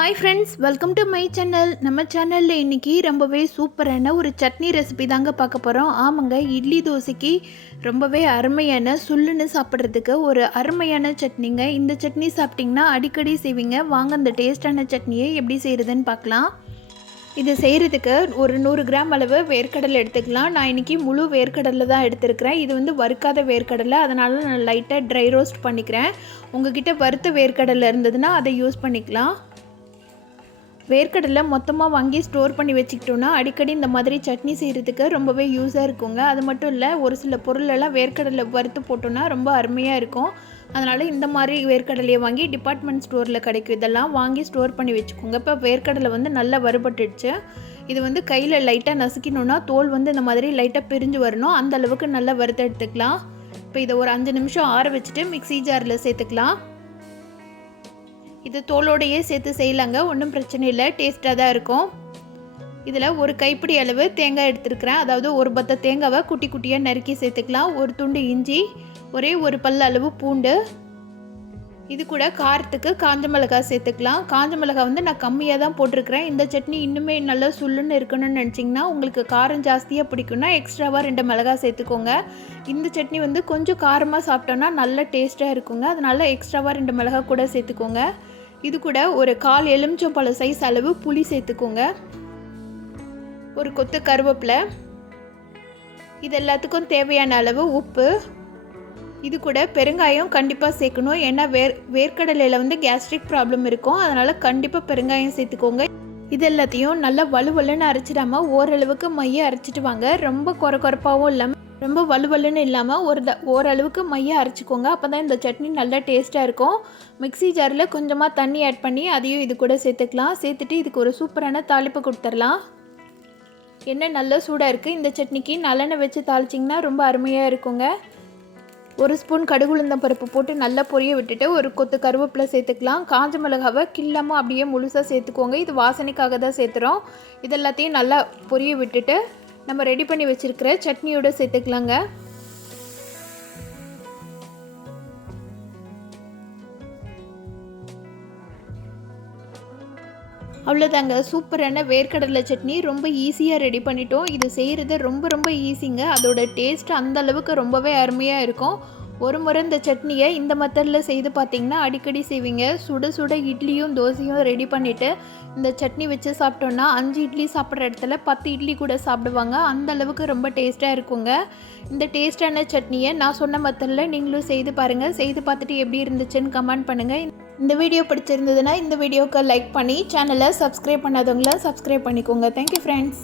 Hi friends welcome to my channel நம்ம சேனலில் இன்றைக்கி ரொம்பவே சூப்பரான ஒரு சட்னி ரெசிபி தாங்க பார்க்க போகிறோம் ஆமாங்க இட்லி தோசைக்கு ரொம்பவே அருமையான சுள்ளுன்னு சாப்பிட்றதுக்கு ஒரு அருமையான சட்னிங்க. இந்த சட்னி சாப்பிட்டிங்கன்னா அடிக்கடி செய்வீங்க. வாங்க அந்த டேஸ்டான சட்னியை எப்படி செய்கிறதுன்னு பார்க்கலாம். இது செய்கிறதுக்கு ஒரு நூறு கிராம் அளவு வேர்க்கடலை எடுத்துக்கலாம். நான் இன்றைக்கி முழு வேர்க்கடலை தான் எடுத்துருக்கிறேன். இது வந்து வறுக்காத வேர்க்கடலை. அதனால் நான் லைட்டாக ட்ரை ரோஸ்ட் பண்ணிக்கிறேன். உங்ககிட்ட வறுத்த வேர்க்கடலை இருந்ததுன்னா அதை யூஸ் பண்ணிக்கலாம். வேர்க்கடலை மொத்தமாக வாங்கி ஸ்டோர் பண்ணி வச்சுக்கிட்டோன்னா அடிக்கடி இந்த மாதிரி சட்னி செய்கிறதுக்கு ரொம்பவே யூஸாக இருக்குங்க. அது மட்டும் இல்லை ஒரு சில பொருளெல்லாம் வேர்க்கடலை வறுத்து போட்டோன்னா ரொம்ப அருமையாக இருக்கும். அதனால் இந்த மாதிரி வேர்க்கடலையை வாங்கி டிபார்ட்மெண்ட் ஸ்டோரில் கிடைக்கும். இதெல்லாம் வாங்கி ஸ்டோர் பண்ணி வச்சுக்கோங்க. இப்போ வேர்க்கடலை வந்து நல்லா வறுபட்டுடுச்சு. இது வந்து கையில் லைட்டாக நசுக்கணுன்னா தோல் வந்து இந்த மாதிரி லைட்டாக பிரிஞ்சு வரணும். அந்த அளவுக்கு நல்லா வறுத்து எடுத்துக்கலாம். இப்போ இதை ஒரு அஞ்சு நிமிஷம் ஆற வச்சுட்டு மிக்ஸி ஜாரில் சேர்த்துக்கலாம். இது தோலோடையே சேர்த்து செய்யலாங்க. ஒன்றும் பிரச்சனை இல்லை. டேஸ்ட்டாக தான் இருக்கும். இதில் ஒரு கைப்பிடி அளவு தேங்காய் எடுத்துருக்கிறேன். அதாவது ஒரு பத்த தேங்காவை குட்டி குட்டியாக நறுக்கி சேர்த்துக்கலாம். ஒரு துண்டு இஞ்சி ஒரே ஒரு பல்ல அளவு பூண்டு. இது கூட காரத்துக்கு காஞ்ச மிளகாய் சேர்த்துக்கலாம். காஞ்ச மிளகாய் வந்து நான் கம்மியாக தான் போட்டிருக்கிறேன். இந்த சட்னி இன்னுமே நல்லா சுள்ளுன்னு இருக்கணும்னு நினச்சிங்கன்னா உங்களுக்கு காரம் ஜாஸ்தியாக பிடிக்கும்னா எக்ஸ்ட்ராவாக ரெண்டு மிளகாய் சேர்த்துக்கோங்க. இந்த சட்னி வந்து கொஞ்சம் காரமாக சாப்பிட்டோன்னா நல்ல டேஸ்ட்டாக இருக்குங்க. அதனால எக்ஸ்ட்ராவாக ரெண்டு மிளகாய் கூட சேர்த்துக்கோங்க. இது கூட ஒரு கால் எலுமிச்சம்பழம் சைஸ் அளவு புளி சேர்த்துக்கோங்க. ஒரு கொத்து கருவேப்பிலை. இது எல்லாத்துக்கும் தேவையான அளவு உப்பு. இது கூட பெருங்காயம் கண்டிப்பாக சேர்க்கணும். ஏன்னா வேர் வேர்க்கடலையில் வந்து கேஸ்ட்ரிக் ப்ராப்ளம் இருக்கும். அதனால் கண்டிப்பாக பெருங்காயம் சேர்த்துக்கோங்க. இது எல்லாத்தையும் நல்லா வலுவலுன்னு அரைச்சிடாமல் ஓரளவுக்கு மைய அரைச்சிட்டு வாங்க. ரொம்ப குறை குறைப்பாகவும் இல்லாமல் ரொம்ப வலுவலுன்னு இல்லாமல் ஒரு த ஓரளவுக்கு மைய அரைச்சிக்கோங்க. அப்போ தான் இந்த சட்னி நல்லா டேஸ்ட்டாக இருக்கும். மிக்ஸி ஜாரில் கொஞ்சமாக தண்ணி ஆட் பண்ணி அதையும் இது கூட சேர்த்துக்கலாம். சேர்த்துட்டு இதுக்கு ஒரு சூப்பரான தாளிப்பு கொடுத்துடலாம். எண்ணெய் நல்லா சூடாக இருக்குது இந்த சட்னிக்கு நல்லெண்ணெய் வச்சு தாளிச்சிங்கன்னா ரொம்ப அருமையாக இருக்குங்க. ஒரு ஸ்பூன் கடுகுளுந்தம் பருப்பு போட்டு நல்லா பொரிய விட்டுட்டு ஒரு கொத்து கருவேப்பிலை சேர்த்துக்கலாம். காஞ்ச மிளகாவை கிள்ளமாக அப்படியே முழுசாக சேர்த்துக்கோங்க. இது வாசனைக்காக தான் சேர்த்துறோம். இது எல்லாத்தையும் நல்லா பொரிய விட்டுட்டு நம்ம ரெடி பண்ணி வச்சுருக்கிற சட்னியோட சேர்த்துக்கலாங்க. அவ்வளோதாங்க. சூப்பரான வேர்க்கடலை சட்னி ரொம்ப ஈஸியாக ரெடி பண்ணிட்டோம். இது செய்கிறது ரொம்ப ரொம்ப ஈஸிங்க அதோட டேஸ்ட் அந்த அளவுக்கு ரொம்பவே அருமையாக இருக்கும். ஒரு முறை இந்த சட்னியை இந்த மெத்தடில் செய்து பார்த்தீங்கன்னா அடிக்கடி செய்வீங்க. சுட சுட இட்லியும் தோசையும் ரெடி பண்ணிவிட்டு இந்த சட்னி வச்சு சாப்பிட்டோன்னா அஞ்சு இட்லி சாப்பிட்ற இடத்துல பத்து இட்லி கூட சாப்பிடுவாங்க. அந்த அளவுக்கு ரொம்ப டேஸ்ட்டாக இருக்குங்க. இந்த டேஸ்டான சட்னியை நான் சொன்ன மெத்தடில் நீங்களும் செய்து பாருங்கள் செய்து பார்த்துட்டு எப்படி இருந்துச்சுன்னு கமெண்ட் பண்ணுங்கள் இந்த வீடியோ பிடிச்சிருந்ததுன்னா இந்த வீடியோக்கு லைக் பண்ணி சேனலை சப்ஸ்கிரைப் பண்ணாதவங்கள சப்ஸ்கிரைப் பண்ணிக்கோங்க. Thank you friends